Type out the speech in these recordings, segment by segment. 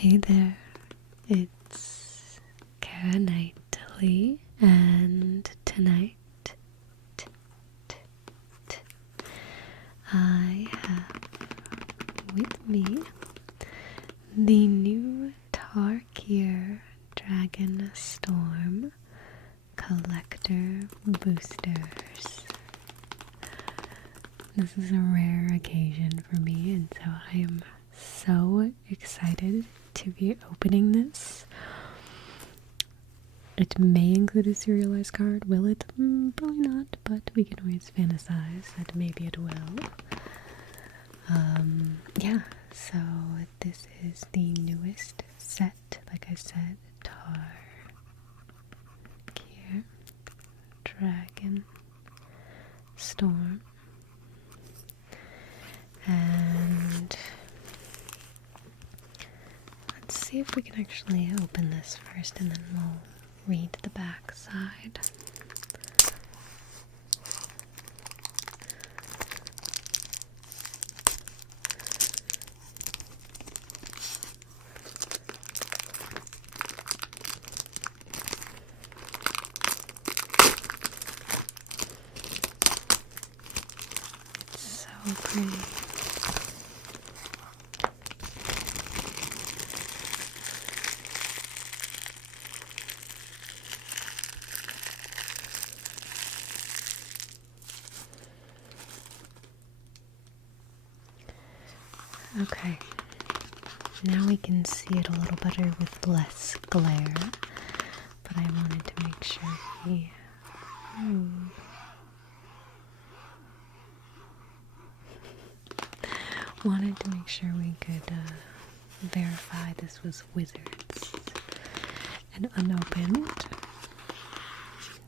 Hey there, it's CaraNightly, and tonight I have with me the new Tarkir Dragonstorm collector boosters. This is a rare occasion for me, and so I am so excited to be opening this. It may include a serialized card. Will it? Probably not, but we can always fantasize that maybe it will. Yeah, so this is the newest set, like I said, Tarkir Dragonstorm. And let's see if we can actually open this first, and then we'll read the back side. It's so pretty. Okay, now we can see it a little better with less glare, but I wanted to make sure we could verify this was Wizards and unopened.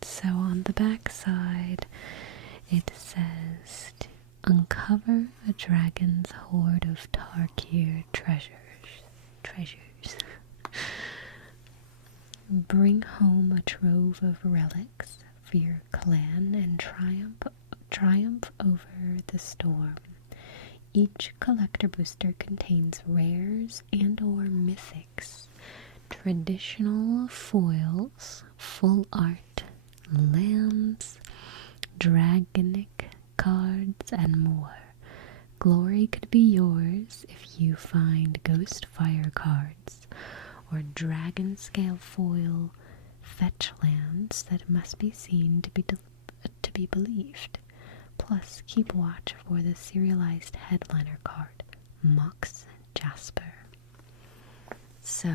So on the back side it says, uncover a dragon's hoard of Tarkir treasures. Bring home a trove of relics for your clan and triumph over the storm. Each collector booster contains rares and or mythics, traditional foils, full art, lands, dragonic cards, and more. Glory could be yours if you find ghost fire cards or dragon scale foil fetch lands that must be seen to be believed. Plus, keep watch for the serialized headliner card, Mox Jasper. So,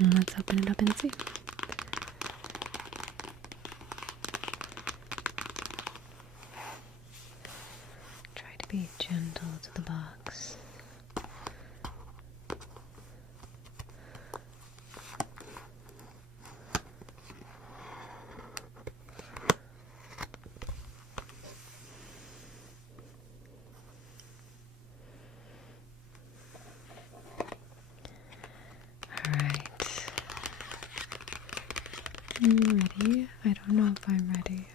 let's open it up and see. Try to be gentle to the box. Alright. Are you ready? I don't know if I'm ready.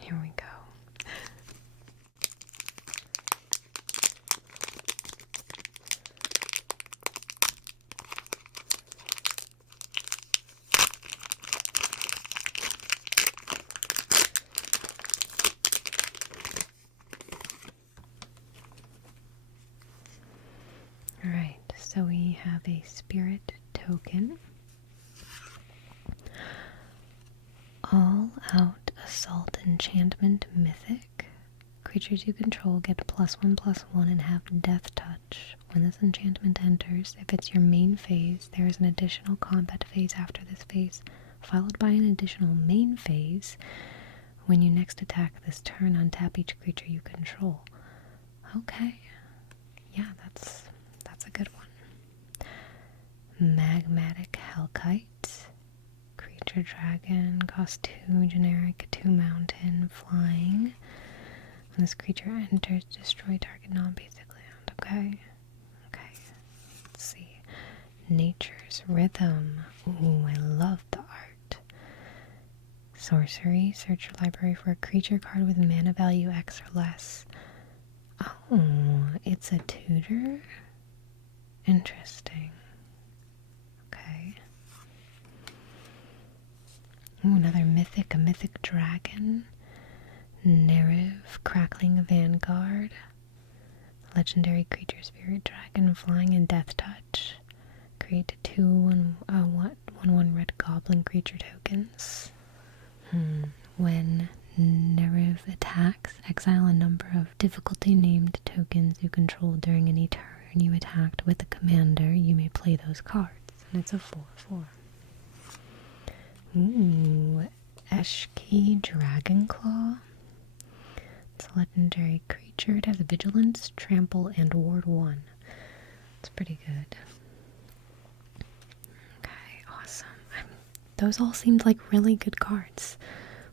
Here we go. Alright, so we have a spirit token. All out assault enchantment mythic. Creatures you control get +1/+1 and have death touch. When this enchantment enters, if it's your main phase, there is an additional combat phase after this phase, followed by an additional main phase. When you next attack this turn, untap each creature you control. Okay. Yeah, that's a good one. Magmatic Hellkite. Creature dragon, cost 2 generic, 2 mountain, flying. When this creature enters, destroy target non-basic land. Okay. Let's see. Nature's Rhythm. Ooh, I love the art. Sorcery. Search your library for a creature card with mana value X or less. Oh, it's a tutor? Interesting. Okay. Ooh, another mythic. A mythic dragon. Nerev. Crackling Vanguard. Legendary creature, spirit dragon, flying and death touch. Create 1/1 red goblin creature tokens. When Nerev attacks, exile a number of difficulty named tokens you control during any turn you attacked with a commander. You may play those cards. And it's a 4/4. Ooh, Eshki Dragonclaw. It's a legendary creature. It has vigilance, trample, and ward 1. It's pretty good. Okay, awesome. Those all seemed like really good cards.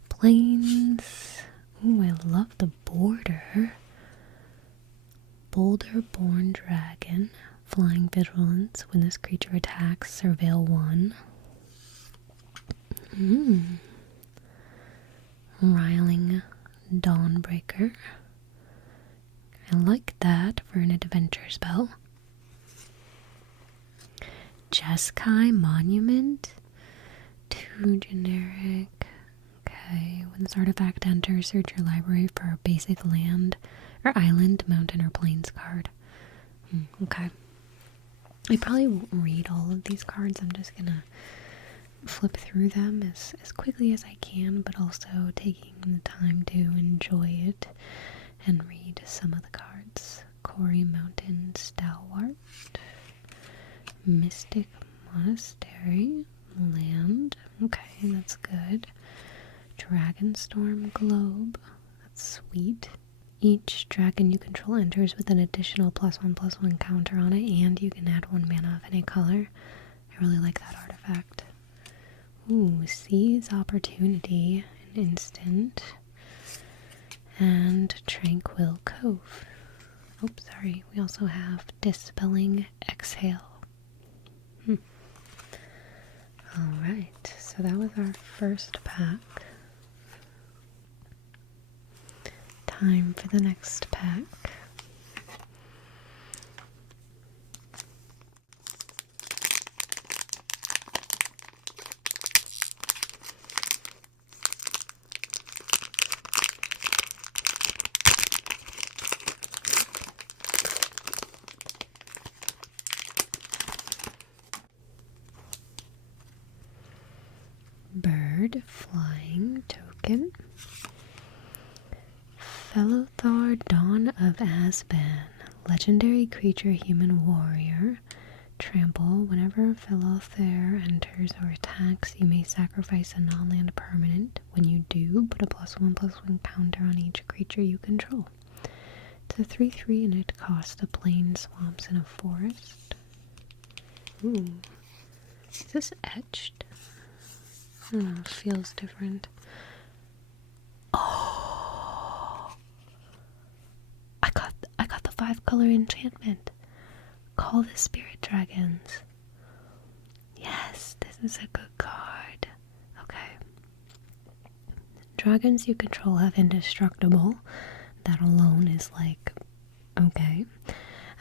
Plains. Ooh, I love the border. Boulder-born dragon. Flying vigilance. When this creature attacks, surveil 1. Riling Dawnbreaker. I like that for an adventure spell. Jeskai Monument. 2 generic. Okay, when this artifact enters, search your library for a basic land or island, mountain, or plains card. Okay. I probably won't read all of these cards. I'm just gonna flip through them as quickly as I can, but also taking the time to enjoy it and read some of the cards. Quarry Mountain Stalwart. Mystic Monastery. Land. Okay, that's good. Dragonstorm Globe. That's sweet. Each dragon you control enters with an additional +1/+1 counter on it, and you can add 1 mana of any color. I really like that artifact. Ooh, Seize Opportunity, an instant. And Tranquil Cove. Oh, sorry. We also have Dispelling Exhale. Alright, so that was our first pack. Time for the next pack. Bird, flying token. Fellothar, Dawn of Asban. Legendary creature, human warrior. Trample. Whenever Fellothar enters or attacks, you may sacrifice a non-land permanent. When you do, put a +1/+1 counter on each creature you control. It's a 3/3 and it costs a plain, swamps, and a forest. Ooh. Is this etched? I don't know, it feels different. Oh! I got the 5-color enchantment. Call the spirit dragons. Yes, this is a good card. Okay. Dragons you control have indestructible. That alone is like, okay.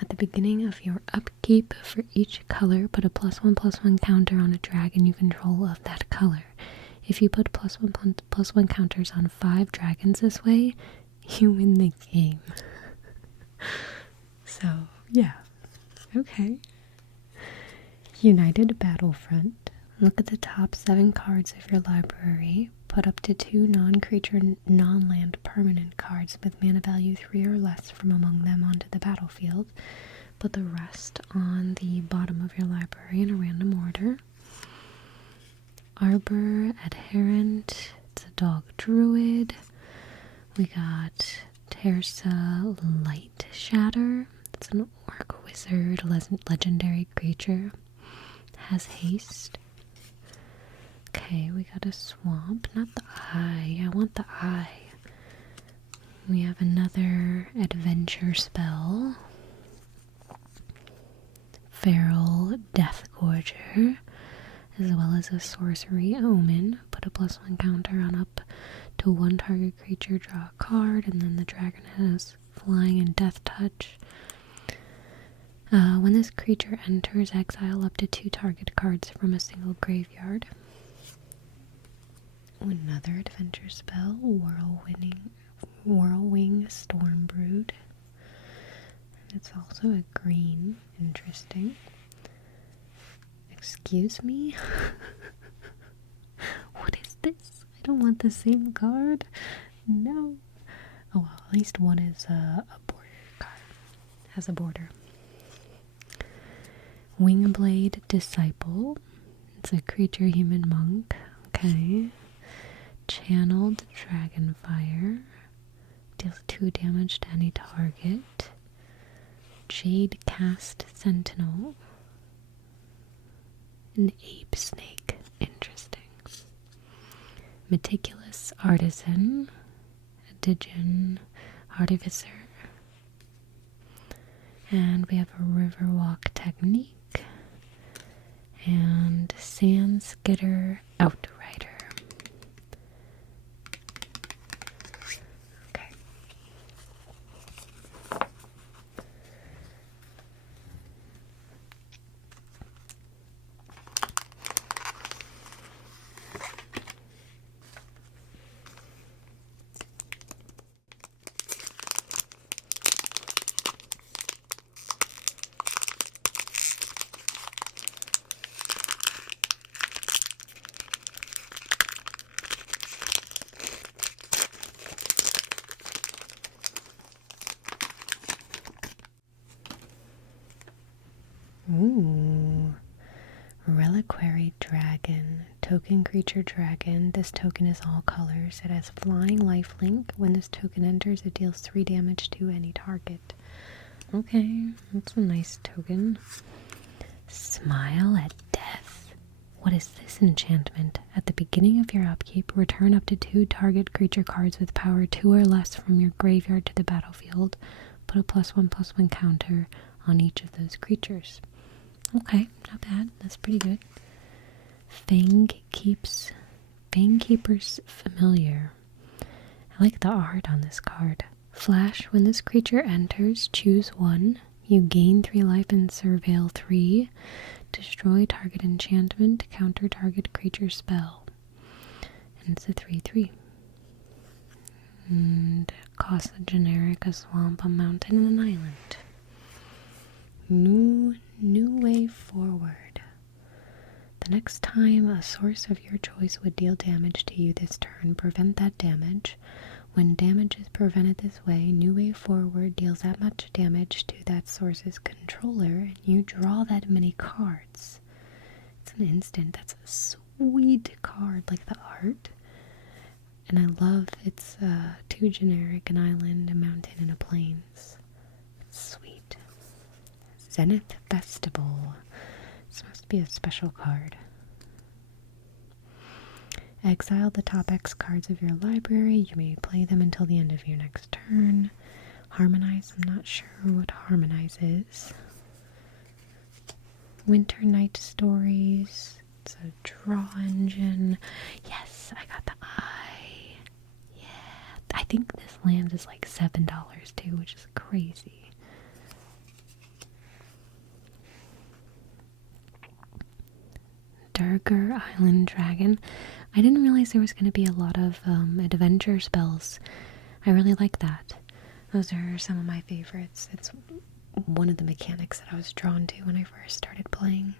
At the beginning of your upkeep, for each color, put a +1/+1 counter on a dragon you control of that color. If you put +1/+1 counters on 5 dragons this way, you win the game. So, yeah. Okay. United Battlefront. Look at the top 7 cards of your library. Put up to 2 non-creature, non-land permanent cards with mana value 3 or less from among them onto the battlefield. Put the rest on the bottom of your library in a random order. Arbor Adherent. It's a dog druid. We got Tersa Light Shatter. It's an orc wizard, legendary creature. Has haste. Okay, we got a swamp, not the eye. I want the eye. We have another adventure spell. Feral Deathgorger, as well as a Sorcery Omen. Put a +1 counter on up to 1 target creature, draw a card, and then the dragon has Flying and Death Touch. When this creature enters, exile up to 2 target cards from a single graveyard. Another adventure spell, Whirlwing Stormbrood. It's also a green. Interesting. Excuse me? What is this? I don't want the same card. No. Oh well, at least one is a border card. Has a border. Wingblade Disciple. It's a creature human monk. Okay. Channeled Dragonfire. Deals 2 damage to any target. Jade Cast Sentinel. An ape snake. Interesting. Meticulous Artisan. A Digen Artificer. And we have a Riverwalk Technique. And Sand Skitter Outrider. Okay. Ooh. Reliquary Dragon. Token creature dragon. This token is all colors. It has flying lifelink. When this token enters, it deals 3 damage to any target. Okay, that's a nice token. Smile at Death. What is this enchantment? At the beginning of your upkeep, return up to 2 target creature cards with power 2 or less from your graveyard to the battlefield. Put a +1/+1 counter on each of those creatures. Okay, not bad. That's pretty good. Fangkeeper's Familiar. I like the art on this card. Flash, when this creature enters, choose 1. You gain 3 life and surveil 3. Destroy target enchantment, counter target creature spell. And it's a 3/3. And costs a generic, a swamp, a mountain, and an island. New way forward. The next time a source of your choice would deal damage to you this turn, prevent that damage. When damage is prevented this way, New Way Forward deals that much damage to that source's controller, and you draw that many cards. It's an instant. That's a sweet card, like the art. And I love it's 2 generic, an island, a mountain, and a plains. It's sweet. Zenith Festival. This must be a special card. Exile the top X cards of your library. You may play them until the end of your next turn. Harmonize. I'm not sure what Harmonize is. Winter Night Stories. It's a draw engine. Yes, I got the eye. Yeah. I think this land is like $7 too, which is crazy. Tarkir Island Dragon. I didn't realize there was going to be a lot of adventure spells. I really like that. Those are some of my favorites. It's one of the mechanics that I was drawn to when I first started playing.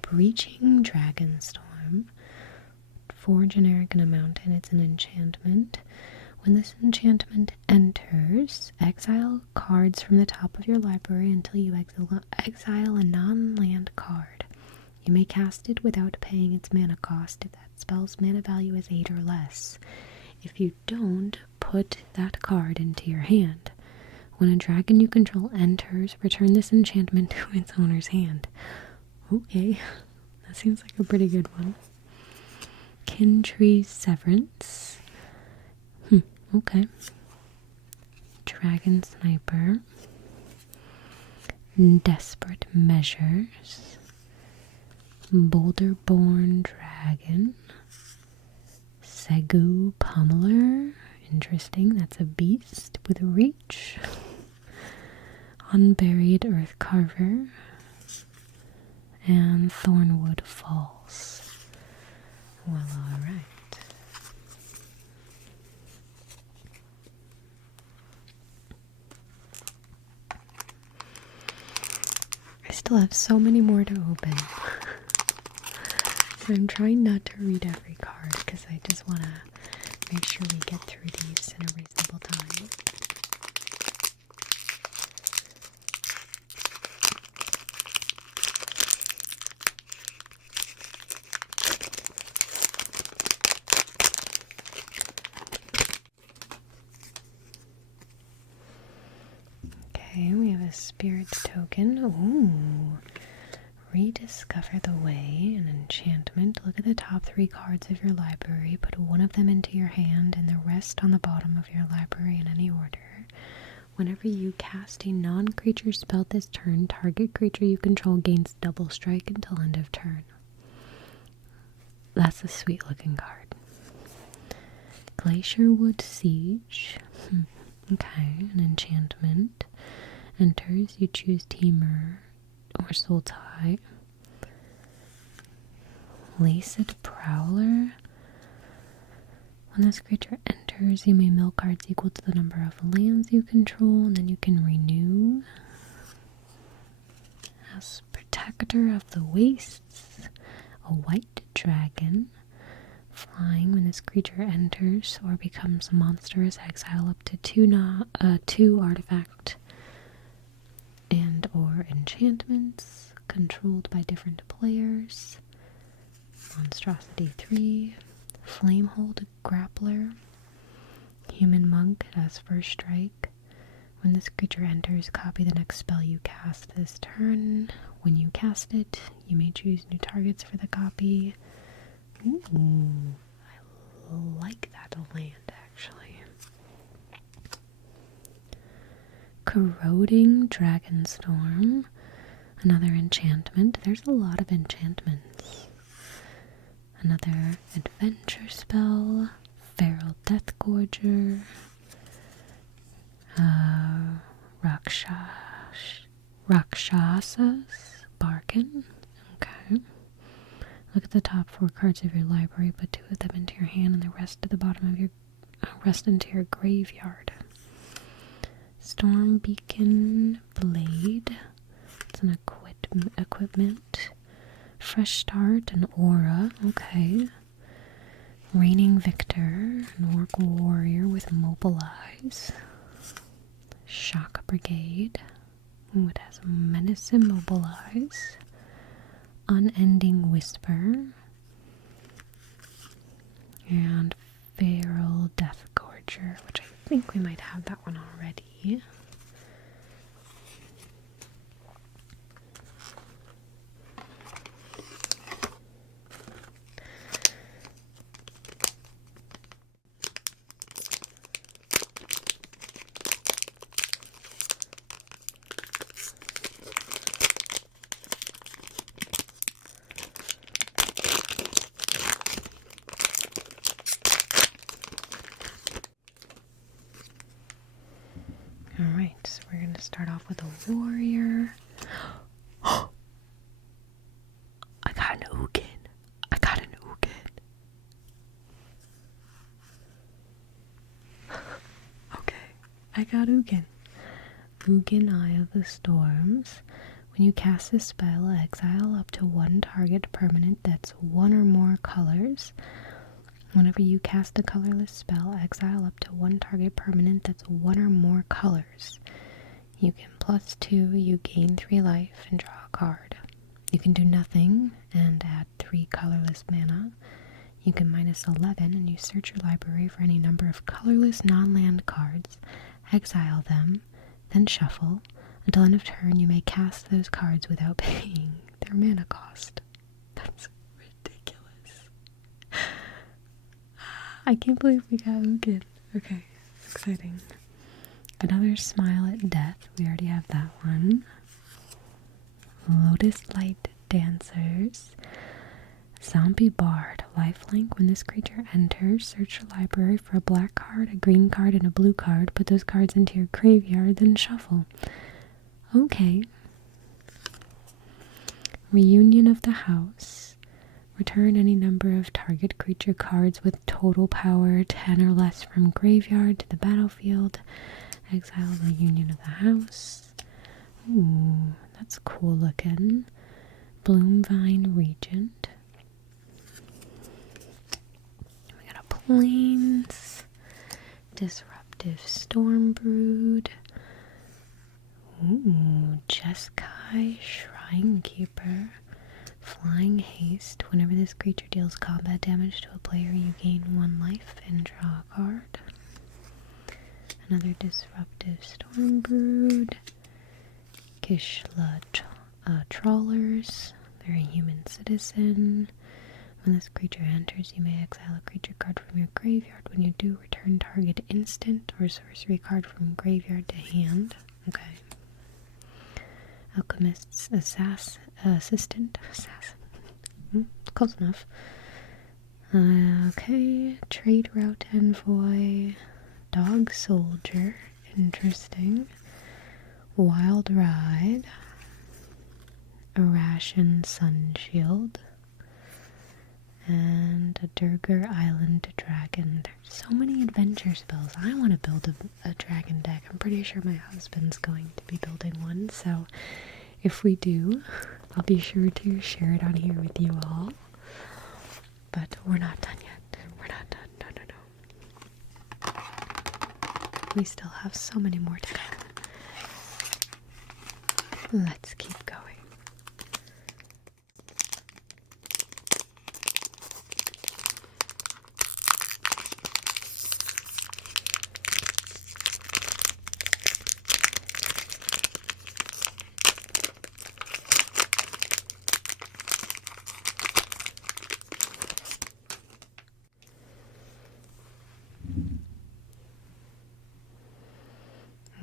Breaching Dragonstorm. 4 generic and a mountain. It's an enchantment. When this enchantment enters, exile cards from the top of your library until you exile a non-land card. You may cast it without paying its mana cost if that spell's mana value is 8 or less. If you don't, put that card into your hand. When a dragon you control enters, return this enchantment to its owner's hand. Okay, that seems like a pretty good one. Kintree Severance. Okay. Dragon Sniper. Desperate Measures, Boulder-born Dragon, Segu Pummeler, interesting, that's a beast with reach, Unburied Earth Carver, and Thornwood Falls. Well, alright. I still have so many more to open. So I'm trying not to read every card because I just want to make sure we get through these in a reasonable time. Okay, we have a spirit token. Ooh. Rediscover the Way, an enchantment. Look at the top 3 cards of your library. Put one of them into your hand and the rest on the bottom of your library in any order. Whenever you cast a non-creature spell this turn, target creature you control gains double strike until end of turn. That's a sweet looking card. Glacierwood Siege. Okay, an enchantment. Enters, you choose Teamer or Soul Tie. Laced Prowler. When this creature enters, you may mill cards equal to the number of lands you control, and then you can renew. As Protector of the Wastes, a white dragon. Flying, when this creature enters or becomes a monstrous, exile up to 2 artifact and or enchantments controlled by different players. Monstrosity 3. Flamehold Grappler. Human Monk, it has first strike. When this creature enters, copy the next spell you cast this turn. When you cast it, you may choose new targets for the copy. Ooh, I like that land, actually. Corroding Dragonstorm, another enchantment. There's a lot of enchantments. Another adventure spell. Feral Deathgorger. Rakshasas Bargain. Okay. Look at the top 4 cards of your library, put 2 of them into your hand and the rest to the bottom of your rest into your graveyard. Storm Beacon Blade. It's an equipment. Fresh Start, an aura. Okay. Reigning Victor, an Orc Warrior with Mobilize. Shock Brigade. Ooh, it has Menace and Mobilize. Unending Whisper. And Feral Deathgorger, which I think we might have that one already. Alright, so we're going to start off with a warrior. I got an Ugin. Okay, I got Ugin. Ugin, Eye of the Storms. When you cast this spell, exile up to 1 target permanent that's 1 or more colors. Whenever you cast a colorless spell, exile up to 1 target permanent that's 1 or more colors. You can +2, you gain 3 life and draw a card. You can do nothing and add 3 colorless mana. You can -11 and you search your library for any number of colorless non-land cards, exile them, then shuffle. Until end of turn, you may cast those cards without paying their mana cost. That's ridiculous. I can't believe we got Ugin. Okay, exciting. Another Smile at Death. We already have that one. Lotus Light Dancers. Zombie Bard. Lifelink. When this creature enters, search your library for a black card, a green card, and a blue card. Put those cards into your graveyard, then shuffle. Okay. Reunion of the House. Return any number of target creature cards with total power 10 or less from graveyard to the battlefield. Exile the Union of the House. Ooh, that's cool looking. Bloomvine Regent. We got a Plains. Disruptive Stormbrood. Ooh, Jeskai Shrine Keeper. Flying Haste. Whenever this creature deals combat damage to a player, you gain 1 life and draw a card. Another Disruptive Stormbrood. Kishla Trawlers. They're a human citizen. When this creature enters, you may exile a creature card from your graveyard. When you do, return target instant or sorcery card from graveyard to hand. Okay. Alchemist's Assistant. Close enough. Okay. Trade Route Envoy. Dog Soldier. Interesting. Wild Ride. Irration Sunshield. And a Durgar Island Dragon. There's so many adventure spells. I want to build a dragon deck. I'm pretty sure my husband's going to be building one, so if we do, I'll be sure to share it on here with you all. But we're not done yet. We're not done. No. We still have so many more to go. Let's keep going.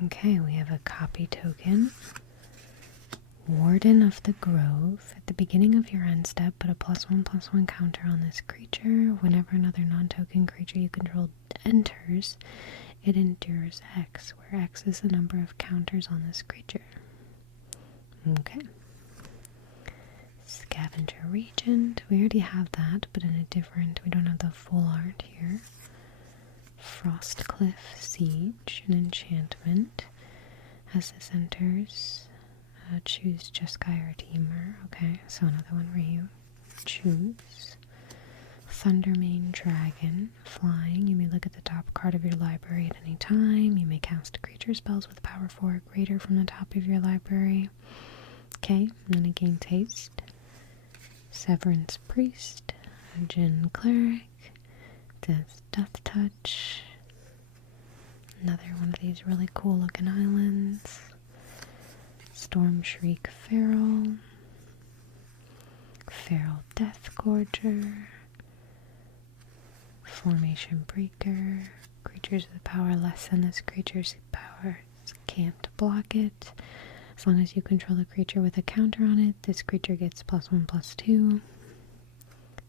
Okay, we have a copy token. Warden of the Grove. At the beginning of your end step, put a +1/+1 counter on this creature. Whenever another non-token creature you control enters, it endures X, where X is the number of counters on this creature. Okay. Scavenger Regent. We already have that, but in a different, we don't have the full art here. Frostcliff Siege, an enchantment. As this enters, choose Jeskai or Teamer. Okay, so another one where you choose. Thundermane Dragon, flying. You may look at the top card of your library at any time. You may cast creature spells with power 4 or greater from the top of your library. Okay, I'm gonna gain haste. Severance Priest, a Djinn Cleric. Death Touch. Another one of these really cool looking islands. Storm Shriek Feral. Feral Death Gorger. Formation Breaker. Creatures with power less than this creature's power can't block it. As long as you control the creature with a counter on it, this creature gets +1/+2.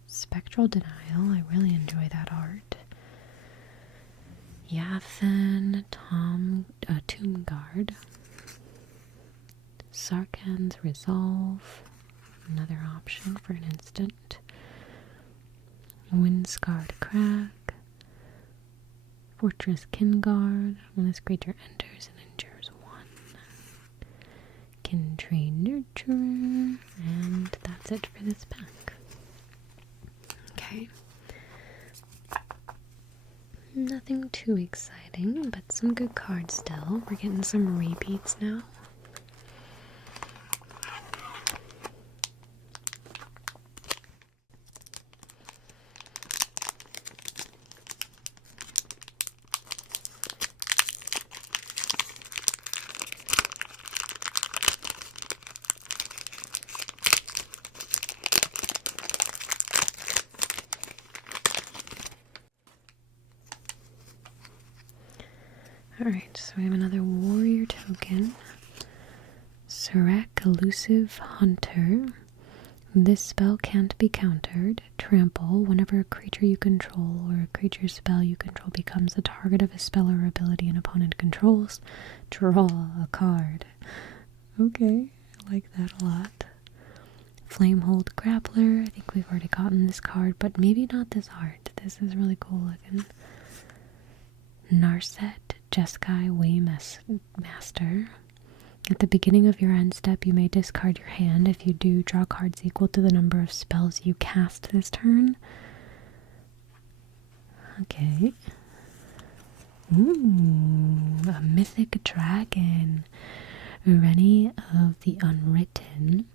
Spectral Denial. I really enjoy that art. Yathen, Tomb Guard. Sarkhan's Resolve. Another option for an instant. Windscarred Crag. Fortress Kinguard. When this creature enters, it endures 1. Kintree Nurturer. And that's it for this pack. Okay. Nothing too exciting, but some good cards still. We're getting some repeats now. Alright, so we have another warrior token. Surek, Elusive Hunter. This spell can't be countered. Trample. Whenever a creature you control or a creature spell you control becomes the target of a spell or ability an opponent controls, draw a card. Okay, I like that a lot. Flamehold Grappler. I think we've already gotten this card, but maybe not this art. This is really cool looking. Narset, Jeskai Waymaster. At the beginning of your end step, you may discard your hand. If you do, draw cards equal to the number of spells you cast this turn. Okay. Ooh, a mythic dragon. Rennie of the Unwritten.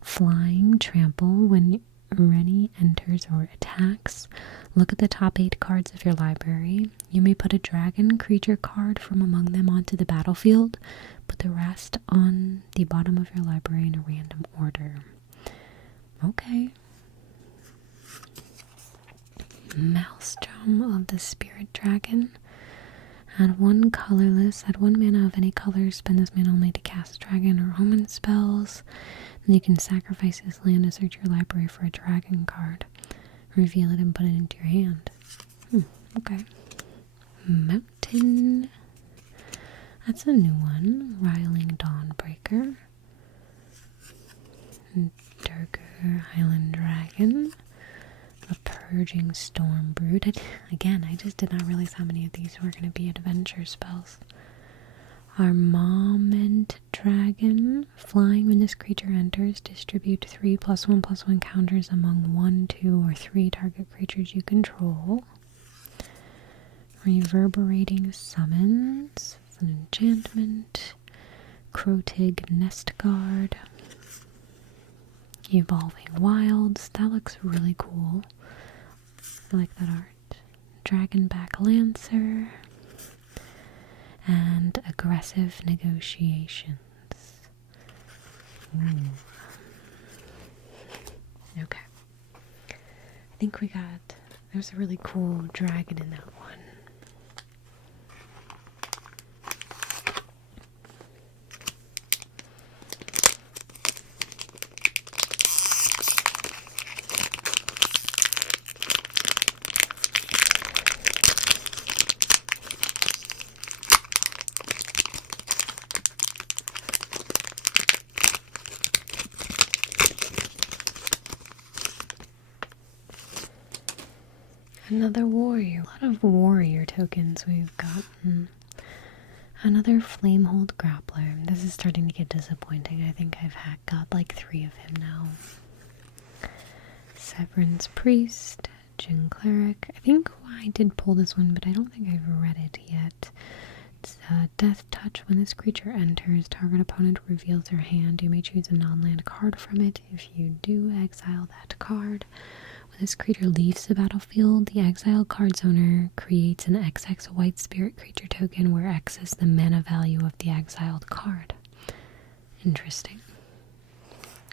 Flying, trample. When Rennie enters or attacks, look at the top 8 cards of your library. You may put a dragon creature card from among them onto the battlefield. Put the rest on the bottom of your library in a random order. Okay. Maelstrom of the Spirit Dragon. Add 1 colorless, add 1 mana of any color, spend this mana only to cast dragon or omen spells. Then you can sacrifice this land to search your library for a dragon card. Reveal it and put it into your hand. Okay. Mountain. That's a new one. Riling Dawnbreaker. Tarkir Highland Dragon. A Purging Stormbrood. Again, I just did not realize how many of these were going to be adventure spells. Armament Dragon. Flying, when this creature enters, distribute 3 +1/+1 counters among 1, 2, or 3 target creatures you control. Reverberating Summons. It's an enchantment. Krotig Nest Guard. Evolving Wilds. That looks really cool. I like that art. Dragonback Lancer. And Aggressive Negotiations. Ooh. Okay. I think we got... There's a really cool dragon in that one. Another warrior. A lot of warrior tokens we've gotten. Another Flamehold Grappler. This is starting to get disappointing. I think I've got like 3 of him now. Severance Priest. Jin Cleric. I think I did pull this one, but I don't think I've read it yet. It's Death Touch. When this creature enters, target opponent reveals their hand. You may choose a non-land card from it. If you do, exile that card. When this creature leaves the battlefield, the exile card's owner creates an XX white spirit creature token where X is the mana value of the exiled card. Interesting.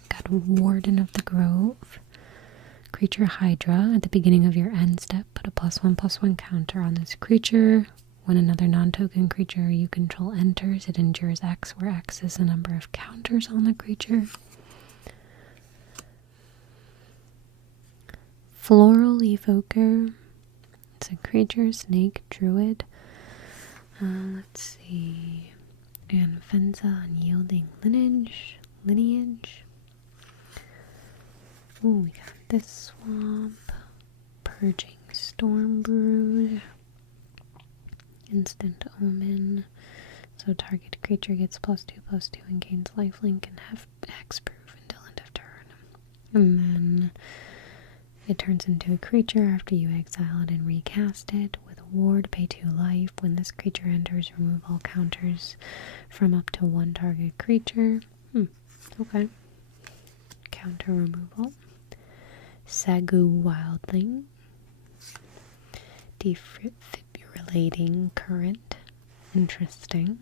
Got Warden of the Grove. Creature Hydra. At the beginning of your end step, put a +1/+1 counter on this creature. When another non-token creature you control enters, it endures X, where X is the number of counters on the creature. Floral Evoker. It's a creature, snake, druid. Let's see. Anfenza, Unyielding Lineage. Ooh, we got this swamp. Purging Stormbrood. Instant Omen. So target creature gets +2/+2 and gains lifelink and hexproof until end of turn. And then it turns into a creature after you exile it and recast it. With ward, pay 2 life. When this creature enters, remove all counters from up to 1 target creature. Okay. Counter removal. Sagu Wildling. Defibrillating Current. Interesting.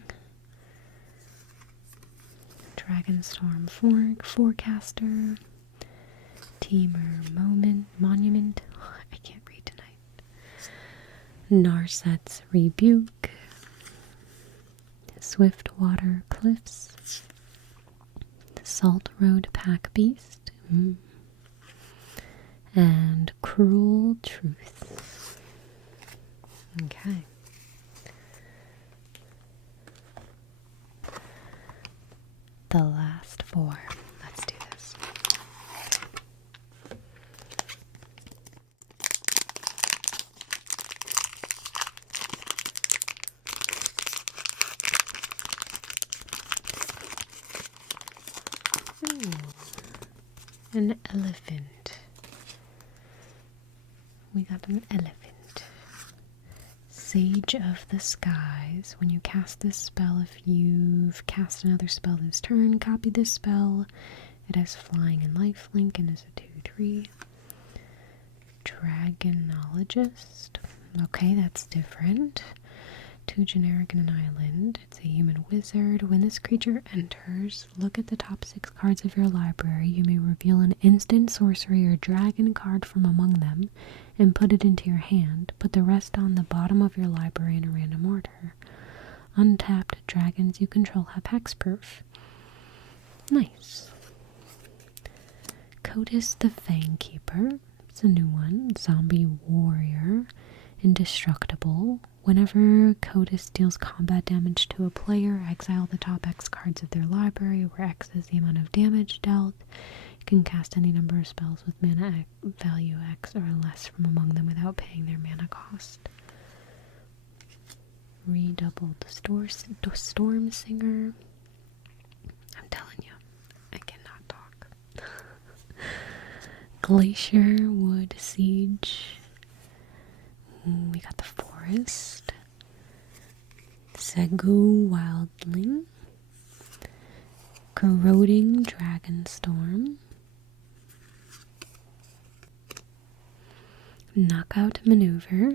Dragonstorm Forecaster. Teamer Monument. I can't read tonight. Narset's Rebuke. Swiftwater Cliffs. Salt Road Pack Beast. And Cruel Truth. Okay. The last 4. Let's do this. An elephant. We got an elephant. Sage of the Skies. When you cast this spell, if you've cast another spell this turn, copy this spell. It has flying and lifelink and is a 2/3. Dragonologist. Okay, that's different. 2 generic and an island. It's a human wizard. When this creature enters, look at the top 6 cards of your library. You may reveal an instant sorcery or dragon card from among them and put it into your hand. Put the rest on the bottom of your library in a random order. Untapped dragons you control have hexproof. Nice. Cotis the Fangkeeper. It's a new one. Zombie warrior. Indestructible. Whenever Cotis deals combat damage to a player, exile the top X cards of their library, where X is the amount of damage dealt. You can cast any number of spells with mana value X or less from among them without paying their mana cost. Redoubled Storm Singer. I'm telling you, I cannot talk. Glacier Wood Siege. We got the Forest. Segu Wildling. Corroding Dragonstorm. Knockout Maneuver.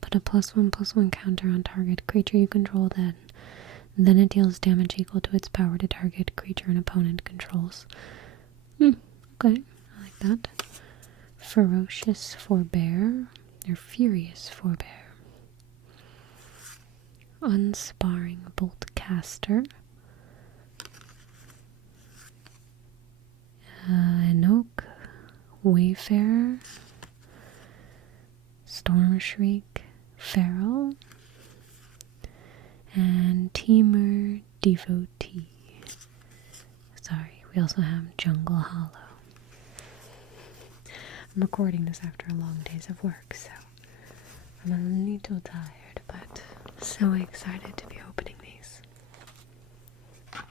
Put a +1/+1 counter on target creature you control, then it deals damage equal to its power to target creature an opponent controls. Okay, I like that. Ferocious Forbear. Or Furious Forbear. Unsparring Boltcaster. Enoch. Wayfarer. Stormshriek. Feral. And Teamer Devotee. Sorry, we also have Jungle Hollow. I'm recording this after a long days of work, so I'm a little tired, but so excited to be opening these. I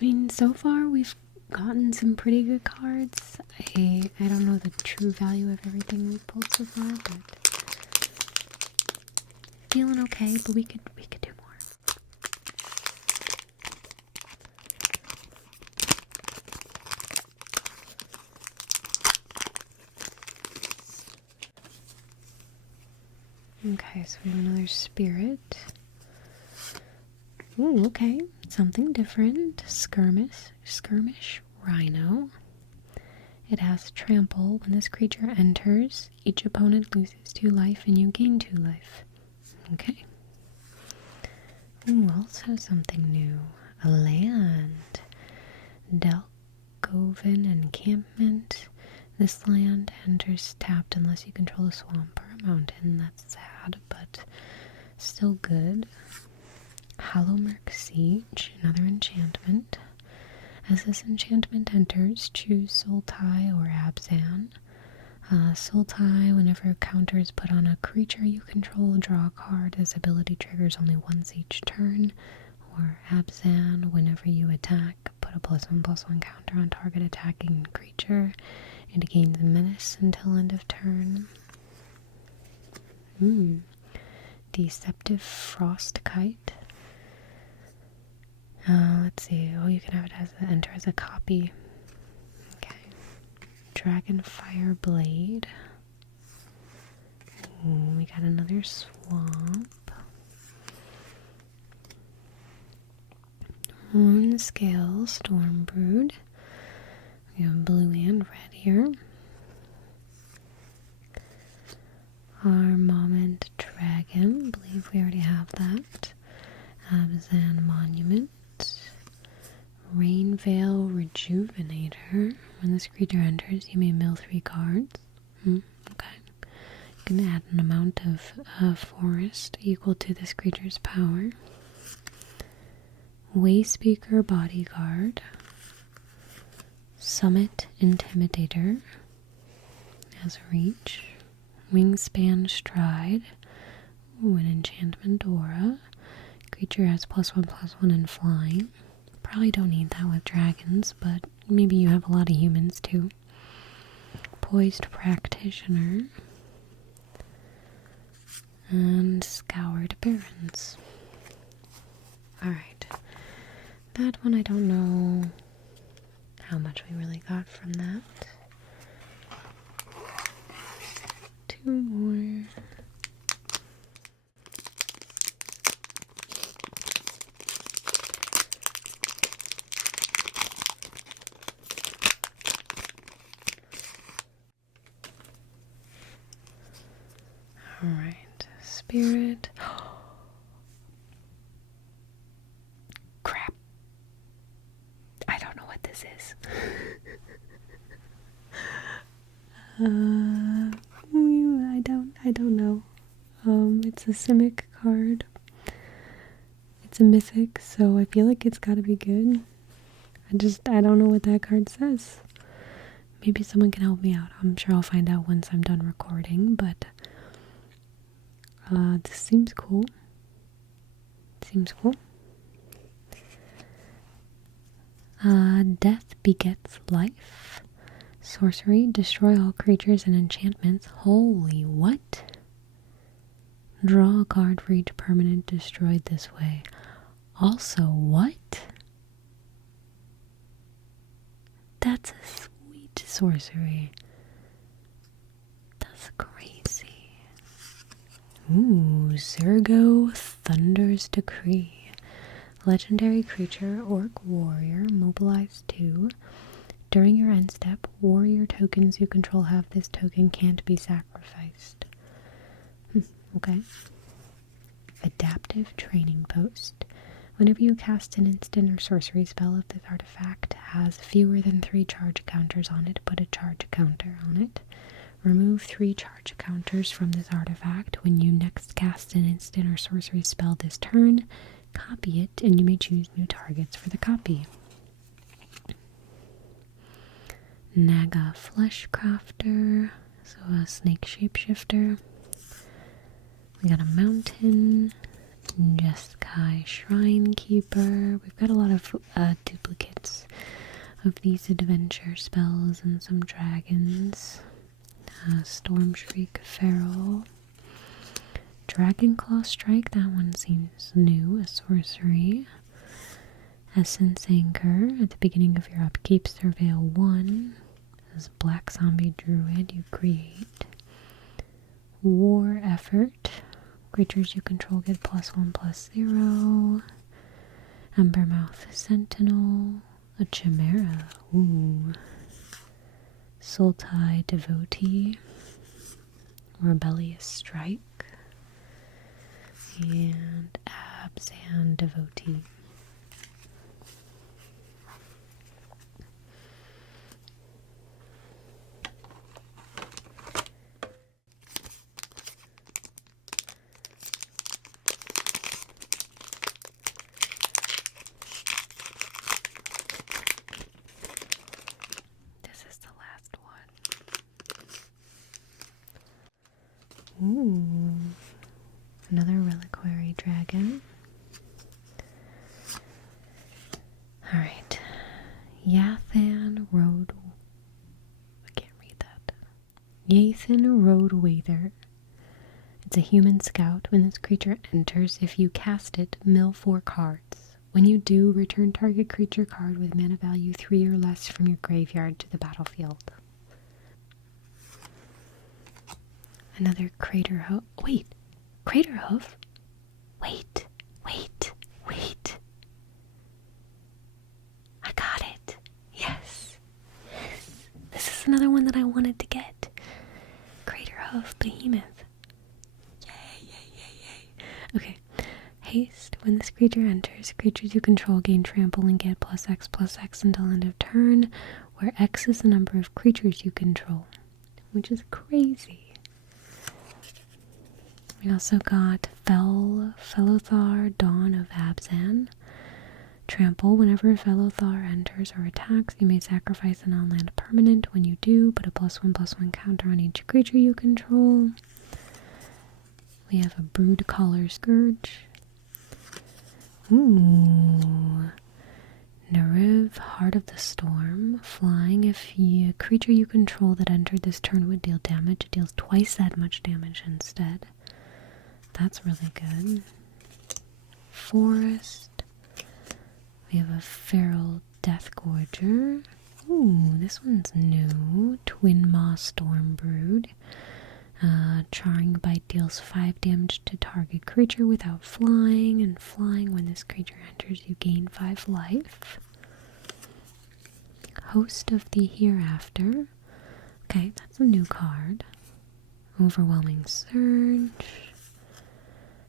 mean, so far we've gotten some pretty good cards. I don't know the true value of everything we've pulled so far, but feeling okay, but we could do more. Okay, so we have another spirit. Ooh, okay. Something different. Skirmish Rhino. It has trample. When this creature enters, each opponent loses 2 life and you gain 2 life. Okay. Ooh, also something new. A land. Delkoven Encampment. This land enters tapped unless you control a swamp or a mountain. That's sad, but still good. Hallowmerk Siege, another enchantment. As this enchantment enters, choose Sultai or Abzan. Sultai, whenever a counter is put on a creature you control, draw a card. This ability triggers only once each turn. Or Abzan, whenever you attack, put a +1/+1 counter on target attacking creature. It gains menace until end of turn. Deceptive Frostkite. Let's see. Oh, you can have it enter as a copy. Okay. Dragonfire Blade. Ooh, we got another swamp. Runescale Stormbrood. We have blue and red here. Armament Dragon. I believe we already have that. Abzan Monument. Rainveil Rejuvenator. When this creature enters, you may mill 3 cards. Okay. You can add an amount of forest equal to this creature's power. Wayspeaker Bodyguard. Summit Intimidator. Has reach. Wingspan Stride. Ooh, an enchantment aura. Creature has +1/+1 in flying. Probably don't need that with dragons, but maybe you have a lot of humans too. Poised Practitioner. And Scoured Barrens. Alright. That one I don't know how much we really got from that. 2 more. Alright, Spirit. Crap. I don't know what this is. I don't know. It's a Simic card. It's a mythic, so I feel like it's gotta be good. I don't know what that card says. Maybe someone can help me out. I'm sure I'll find out once I'm done recording, but this seems cool. Death Begets Life. Sorcery. Destroy all creatures and enchantments. Holy what? Draw a card for each permanent destroyed this way. Also, what? That's a sweet sorcery. That's crazy. Ooh, Zergo Thunder's Decree. Legendary creature, Orc Warrior, mobilize 2. During your end step, warrior tokens you control have this token can't be sacrificed. Okay. Adaptive Training Post. Whenever you cast an instant or sorcery spell, if this artifact has fewer than 3 charge counters on it, put a charge counter on it. Remove 3 charge counters from this artifact. When you next cast an instant or sorcery spell this turn, copy it, and you may choose new targets for the copy. Naga Fleshcrafter, so a snake shapeshifter. We got a mountain, Jeskai Shrine Keeper. We've got a lot of duplicates of these adventure spells and some dragons. Storm Shriek Feral. Dragonclaw Strike, that one seems new, a sorcery. Essence Anchor, at the beginning of your upkeep, surveil 1. As Black Zombie Druid, you create. War Effort. Creatures you control get +1/+0. Embermouth Sentinel. A Chimera. Ooh. Sultai Devotee. Rebellious Strike. And Abzan Devotee. Ooh, another reliquary dragon. Alright. Yathan Road. I can't read that. Yathan Roadwather. It's a human scout. When this creature enters, if you cast it, mill 4 cards. When you do, return target creature card with mana value 3 or less from your graveyard to the battlefield. Another Crater Hoof. Wait! Crater Hoof? Wait. I got it. Yes. This is another one that I wanted to get. Crater Hoof Behemoth. Yay. Okay. Haste. When this creature enters, creatures you control gain trample and get +X/+X until end of turn, where X is the number of creatures you control, which is crazy. We also got Fellothar, Dawn of Abzan. Trample. Whenever a Fellothar enters or attacks, you may sacrifice an on-land permanent. When you do, put a +1/+1 counter on each creature you control. We have a Brood Collar Scourge. Ooh. Nariv, Heart of the Storm. Flying. If a creature you control that entered this turn would deal damage, it deals twice that much damage instead. That's really good. Forest. We have a Feral Deathgorger. Ooh, this one's new. Twin Maw Stormbrood. Charring Bite deals 5 damage to target creature without flying, and flying when this creature enters you gain 5 life. Host of the Hereafter. Okay, that's a new card. Overwhelming Surge.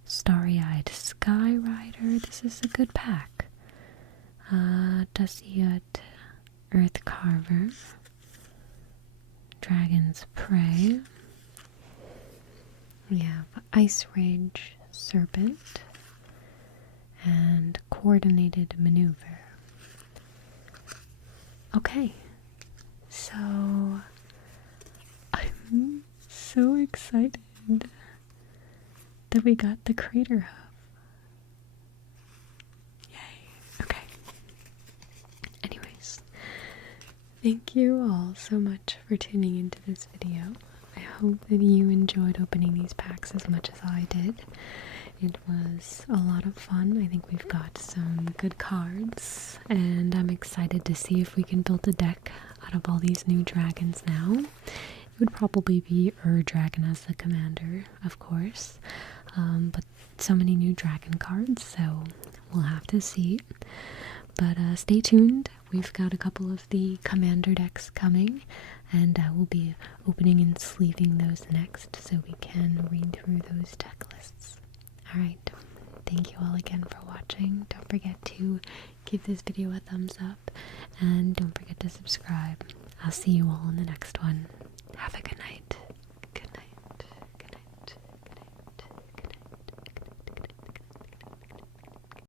Starry-Eyed Skyrider. This is a good pack. Dusiat Earth Carver. Dragon's Prey. We have Ice Rage Serpent and Coordinated Maneuver. Okay, so I'm so excited that we got the Crater Hub. Thank you all so much for tuning into this video. I hope that you enjoyed opening these packs as much as I did. It was a lot of fun. I think we've got some good cards, and I'm excited to see if we can build a deck out of all these new dragons now. It would probably be Dragon as the commander, of course, but so many new dragon cards, so we'll have to see. But stay tuned. We've got a couple of the commander decks coming, and we'll be opening and sleeving those next so we can read through those deck lists. Alright, thank you all again for watching. Don't forget to give this video a thumbs up, and don't forget to subscribe. I'll see you all in the next one. Have a good night.